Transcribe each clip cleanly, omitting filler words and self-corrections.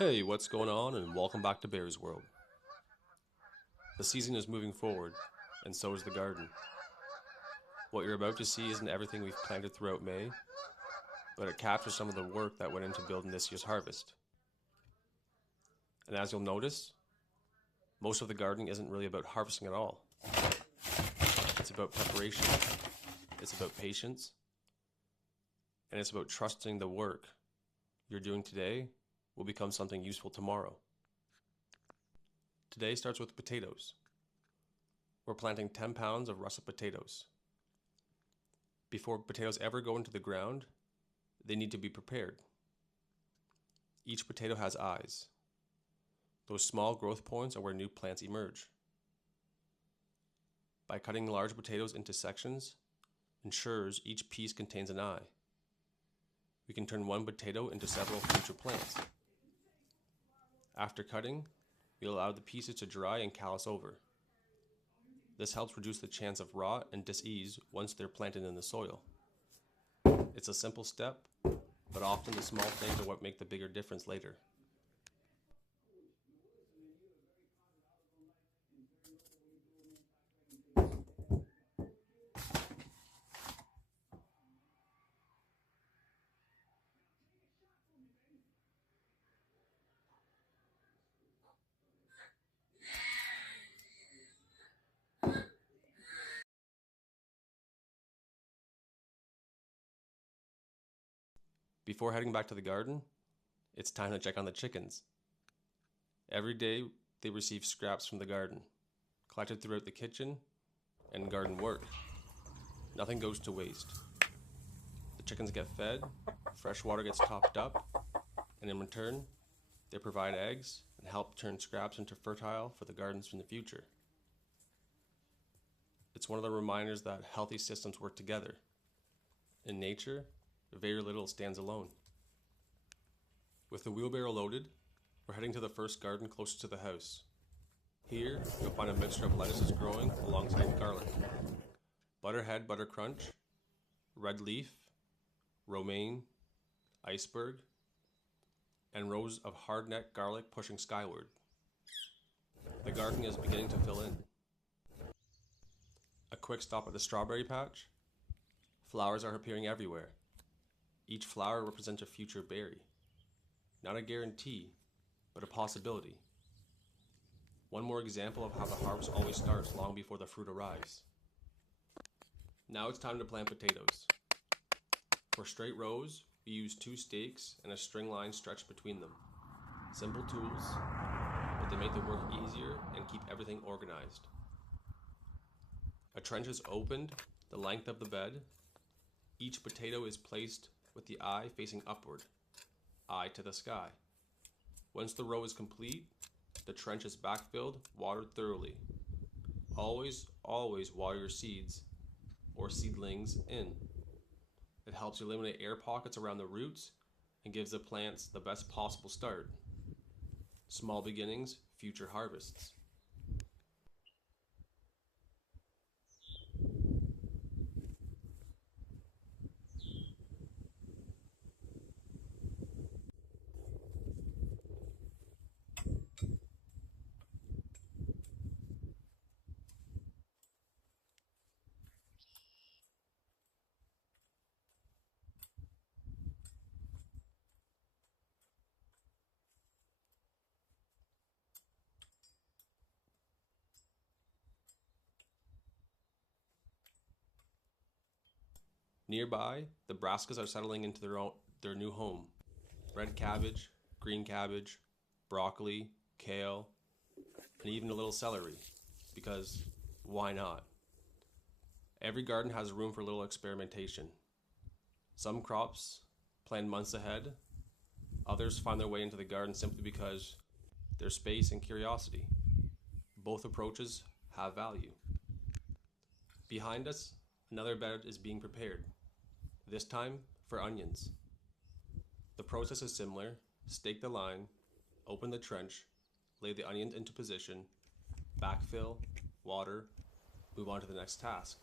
Hey, what's going on? And welcome back to Bear's World. The season is moving forward, and so is the garden. What you're about to see isn't everything we've planted throughout May, but it captures some of the work that went into building this year's harvest. And as you'll notice, most of the gardening isn't really about harvesting at all. It's about preparation, it's about patience, and it's about trusting the work you're doing today will become something useful tomorrow. Today starts with potatoes. We're planting 10 pounds of russet potatoes. Before potatoes ever go into the ground, they need to be prepared. Each potato has eyes. Those small growth points are where new plants emerge. By cutting large potatoes into sections, ensures each piece contains an eye. We can turn one potato into several future plants. After cutting, we allow the pieces to dry and callus over. This helps reduce the chance of rot and dis-ease once they're planted in the soil. It's a simple step, but often the small things are what make the bigger difference later. Before heading back to the garden, it's time to check on the chickens. Every day, they receive scraps from the garden, collected throughout the kitchen and garden work. Nothing goes to waste. The chickens get fed, fresh water gets topped up, and in return, they provide eggs and help turn scraps into fertile for the gardens in the future. It's one of the reminders that healthy systems work together. In nature, very little stands alone. With the wheelbarrow loaded, we're heading to the first garden closest to the house. Here, you'll find a mixture of lettuces growing alongside garlic. Butterhead Butter Crunch, Red Leaf, Romaine, Iceberg, and rows of hardneck garlic pushing skyward. The garden is beginning to fill in. A quick stop at the strawberry patch. Flowers are appearing everywhere. Each flower represents a future berry. Not a guarantee, but a possibility. One more example of how the harvest always starts long before the fruit arrives. Now it's time to plant potatoes. For straight rows, we use 2 stakes and a string line stretched between them. Simple tools, but they make the work easier and keep everything organized. A trench is opened the length of the bed. Each potato is placed with the eye facing upward, eye to the sky. Once the row is complete, the trench is backfilled, watered thoroughly. Always water your seeds or seedlings in. It helps eliminate air pockets around the roots and gives the plants the best possible start. Small beginnings, future harvests. Nearby, the brassicas are settling into their new home. Red cabbage, green cabbage, broccoli, kale, and even a little celery, because why not? Every garden has room for a little experimentation. Some crops plan months ahead, others find their way into the garden simply because there's space and curiosity. Both approaches have value. Behind us, another bed is being prepared, this time for onions. The process is similar. Stake the line, open the trench, lay the onions into position, backfill, water, move on to the next task.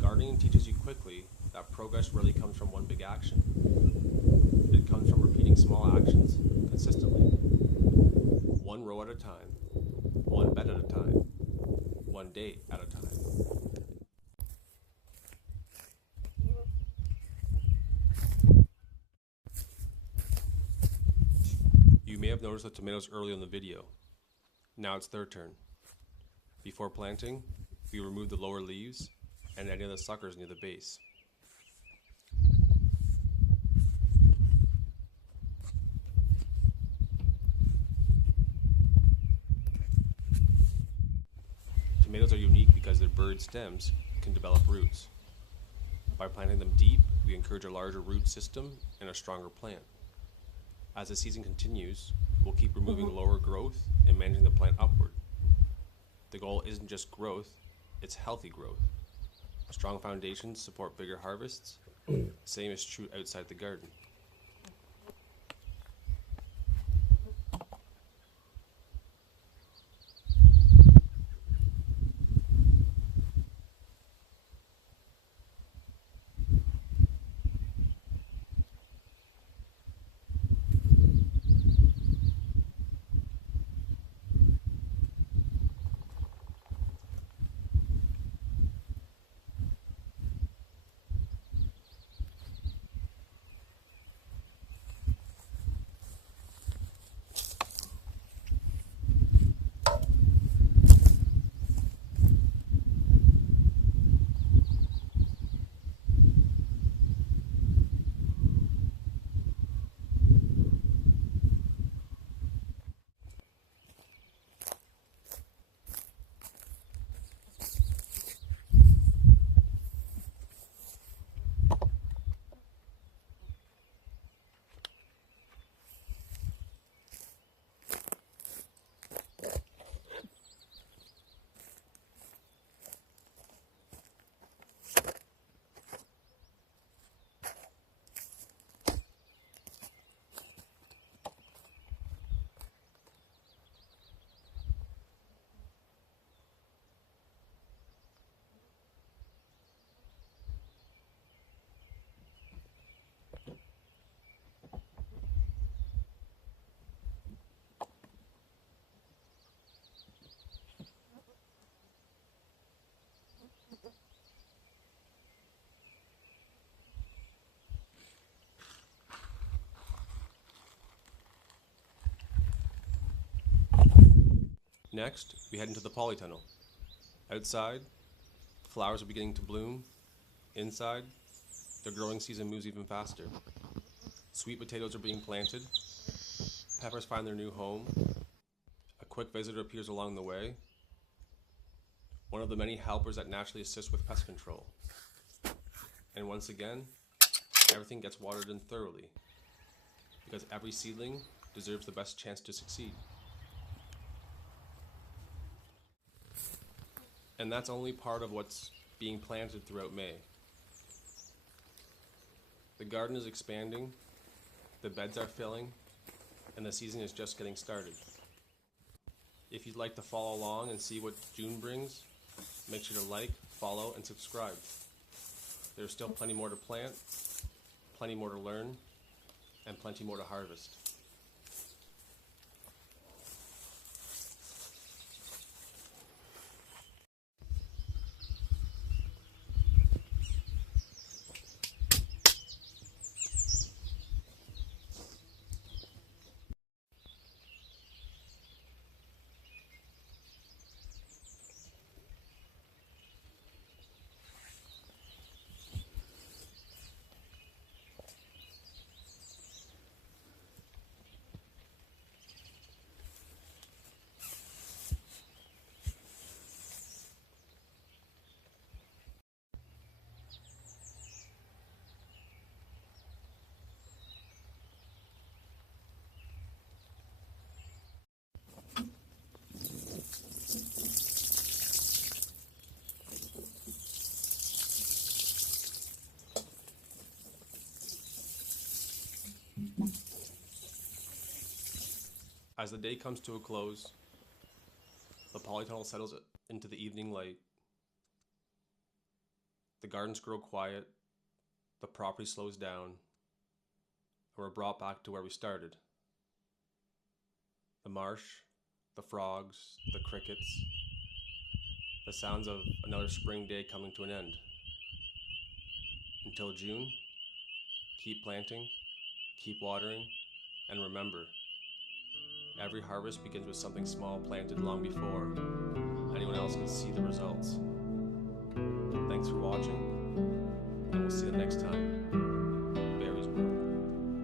Gardening teaches you quickly that progress rarely comes from one big action. It comes comes from repeating small actions consistently. One row at a time, one bed at a time, one day at a time. You may have noticed the tomatoes early in the video. Now it's their turn. Before planting, we remove the lower leaves and any of the suckers near the base. Tomatoes are unique because their bird stems can develop roots. By planting them deep, we encourage a larger root system and a stronger plant. As the season continues, we'll keep removing lower growth and managing the plant upward. The goal isn't just growth, it's healthy growth. Strong foundations support bigger harvests. Same is true outside the garden. Next, we head into the polytunnel. Outside, flowers are beginning to bloom. Inside, the growing season moves even faster. Sweet potatoes are being planted. Peppers find their new home. A quick visitor appears along the way. One of the many helpers that naturally assist with pest control. And once again, everything gets watered in thoroughly, because every seedling deserves the best chance to succeed. And that's only part of what's being planted throughout May. The garden is expanding, the beds are filling, and the season is just getting started. If you'd like to follow along and see what June brings, make sure to like, follow, and subscribe. There's still plenty more to plant, plenty more to learn, and plenty more to harvest. As the day comes to a close, the polytunnel settles into the evening light. The gardens grow quiet, the property slows down, we're brought back to where we started. The marsh, the frogs, the crickets, the sounds of another spring day coming to an end. Until June, keep planting, keep watering, and remember, every harvest begins with something small planted long before anyone else can see the results. Thanks for watching, and we'll see you next time.